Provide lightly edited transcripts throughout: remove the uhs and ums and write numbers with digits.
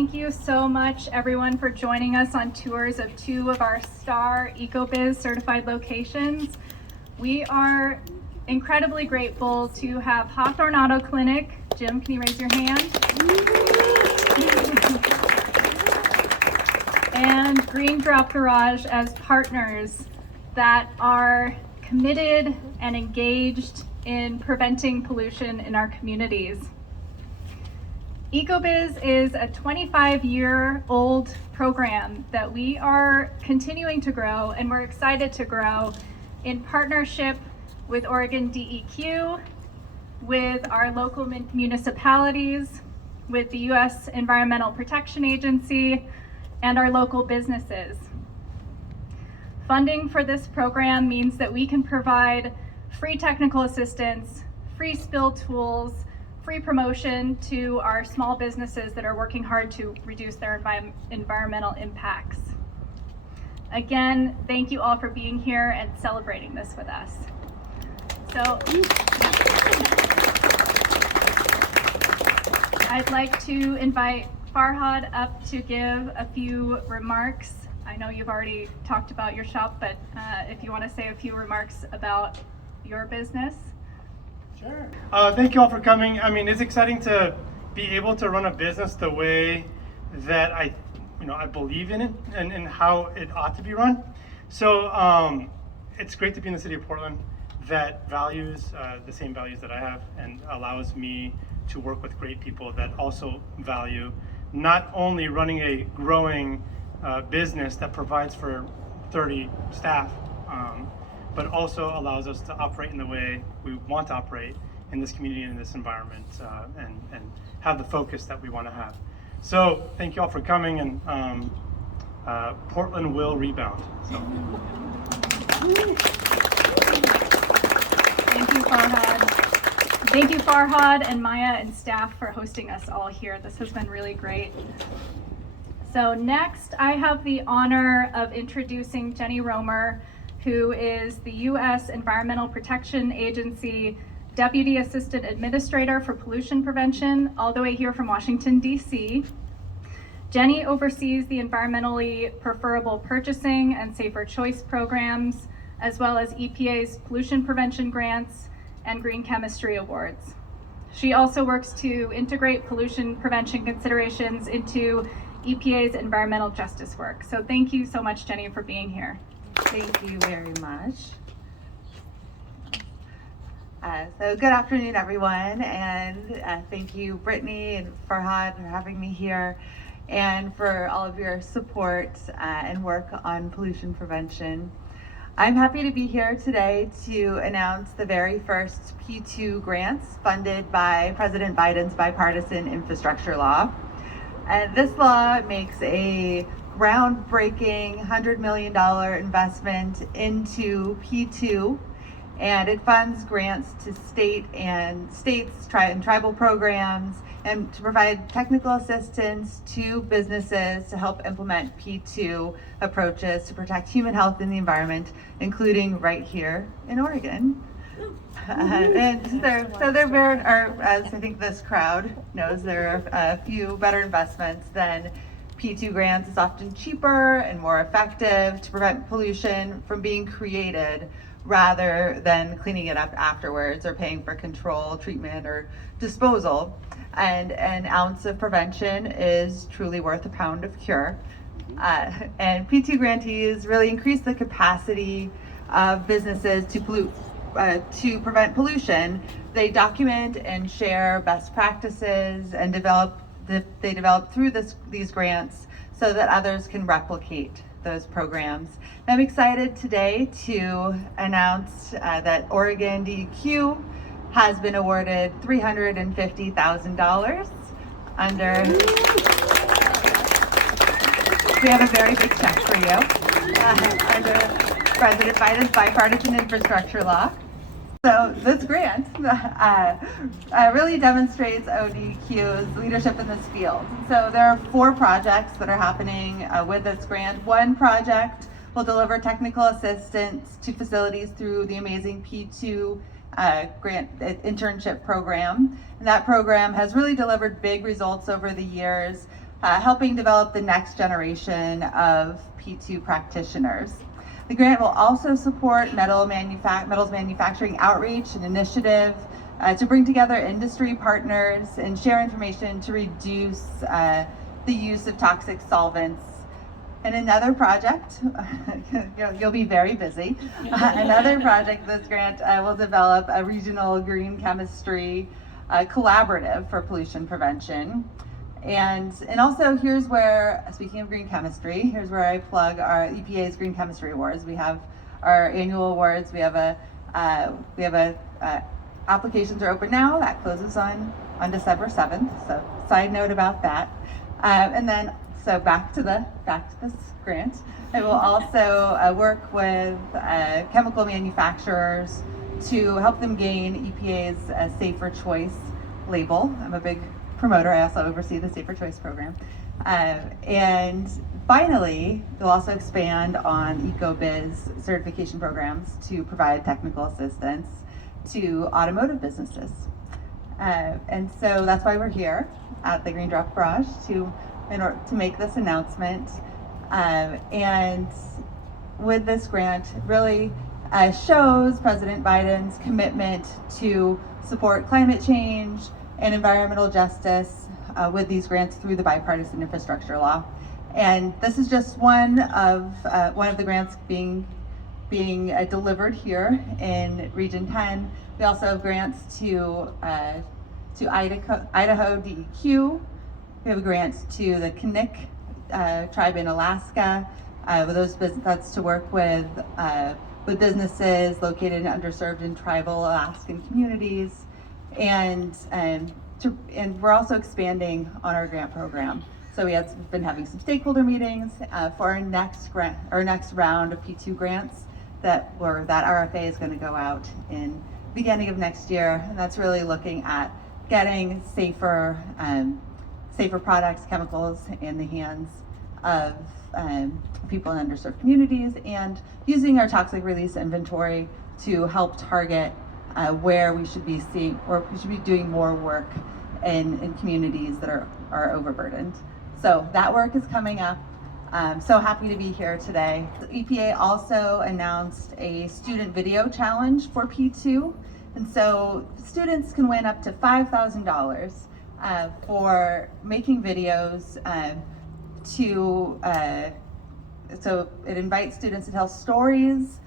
thank you so much, everyone, for joining us on tours of 2 of our STAR EcoBiz certified locations. We are incredibly grateful to have Hawthorne Auto Clinic. Jim, can you raise your hand? And Green Drop Garage as partners that are committed and engaged in preventing pollution in our communities. EcoBiz is a 25-year-old program that we are continuing to grow, and we're excited to grow in partnership with Oregon DEQ, with our local municipalities, with the U.S. Environmental Protection Agency, and our local businesses. Funding for this program means that we can provide free technical assistance, free spill tools, free promotion to our small businesses that are working hard to reduce their environmental impacts. Again, thank you all for being here and celebrating this with us. So, I'd like to invite Farhad up to give a few remarks. I know you've already talked about your shop, but if you want to say a few remarks about your business. Sure. Thank you all for coming. I mean, it's exciting to be able to run a business the way that I believe in it and how it ought to be run. So it's great to be in the city of Portland that values the same values that I have and allows me to work with great people that also value not only running a growing business that provides for 30 staff, but also allows us to operate in the way we want to operate in this community and in this environment, and have the focus that we want to have. So thank you all for coming, and Portland will rebound. So. Thank you, Farhad. Thank you, Farhad and Maya and staff for hosting us all here. This has been really great. So next, I have the honor of introducing Jennie Romer, who is the U.S. Environmental Protection Agency Deputy Assistant Administrator for Pollution Prevention, all the way here from Washington, D.C. Jennie oversees the environmentally preferable purchasing and safer choice programs, as well as EPA's pollution prevention grants and green chemistry awards. She also works to integrate pollution prevention considerations into EPA's environmental justice work. So thank you so much, Jennie, for being here. Thank you very much. So good afternoon, everyone, and thank you, Brittany and Farhad, for having me here, and for all of your support and work on pollution prevention. I'm happy to be here today to announce the very first P2 grants funded by President Biden's bipartisan infrastructure law. And this law makes a groundbreaking $100 million investment into P2, and it funds grants to states and tribal programs, and to provide technical assistance to businesses to help implement P2 approaches to protect human health and the environment, including right here in Oregon. And there are, as I think this crowd knows, there are a few better investments than P2 grants. Is often cheaper and more effective to prevent pollution from being created rather than cleaning it up afterwards or paying for control, treatment, or disposal. And an ounce of prevention is truly worth a pound of cure. And P2 grantees really increase the capacity of businesses to prevent pollution. They document and share best practices and they develop through these grants so that others can replicate those programs. I'm excited today to announce that Oregon DEQ has been awarded $350,000 under. We have a very big check for you under President Biden's bipartisan infrastructure law. So this grant really demonstrates ODQ's leadership in this field. So there are 4 projects that are happening with this grant. One project will deliver technical assistance to facilities through the amazing P2 grant internship program. And that program has really delivered big results over the years helping develop the next generation of P2 practitioners. The grant will also support metals manufacturing outreach and initiative to bring together industry partners and share information to reduce the use of toxic solvents. And another project, you'll be very busy, another project this grant will develop a regional green chemistry collaborative for pollution prevention. And also here's where, speaking of green chemistry, here's where I plug our EPA's Green Chemistry Awards. We have our annual awards. We have applications are open now. That closes on December 7th. So side note about that. And then so back to this grant. It will also work with chemical manufacturers to help them gain EPA's Safer Choice label. I'm a big promoter. I also oversee the Safer Choice program. And finally, they'll also expand on EcoBiz certification programs to provide technical assistance to automotive businesses. And so that's why we're here at the Green Drop Garage to make this announcement. And with this grant, really shows President Biden's commitment to support climate change and environmental justice with these grants through the bipartisan infrastructure law. And this is just one of the grants being delivered here in Region 10. We also have grants to Idaho DEQ. We have a grant to the Knik tribe in Alaska. That's to work with businesses located in underserved and tribal Alaskan communities. And we're also expanding on our grant program. So we've been having some stakeholder meetings for our next round of P2 grants that RFA is going to go out in beginning of next year, and that's really looking at getting safer products, chemicals in the hands of people in underserved communities, and using our toxic release inventory to help target where we should be doing more work in communities that are overburdened. So that work is coming up. I'm so happy to be here today. The EPA also announced a student video challenge for P2. And so students can win up to $5,000 for making videos so it invites students to tell stories,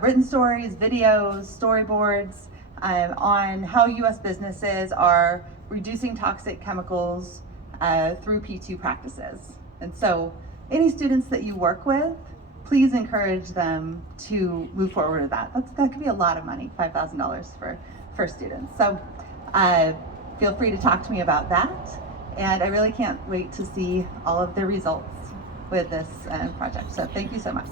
written stories, videos, storyboards on how U.S. businesses are reducing toxic chemicals through P2 practices. And so any students that you work with, please encourage them to move forward with that. That could be a lot of money, $5,000 for students. So feel free to talk to me about that. And I really can't wait to see all of the results with this project. So thank you so much.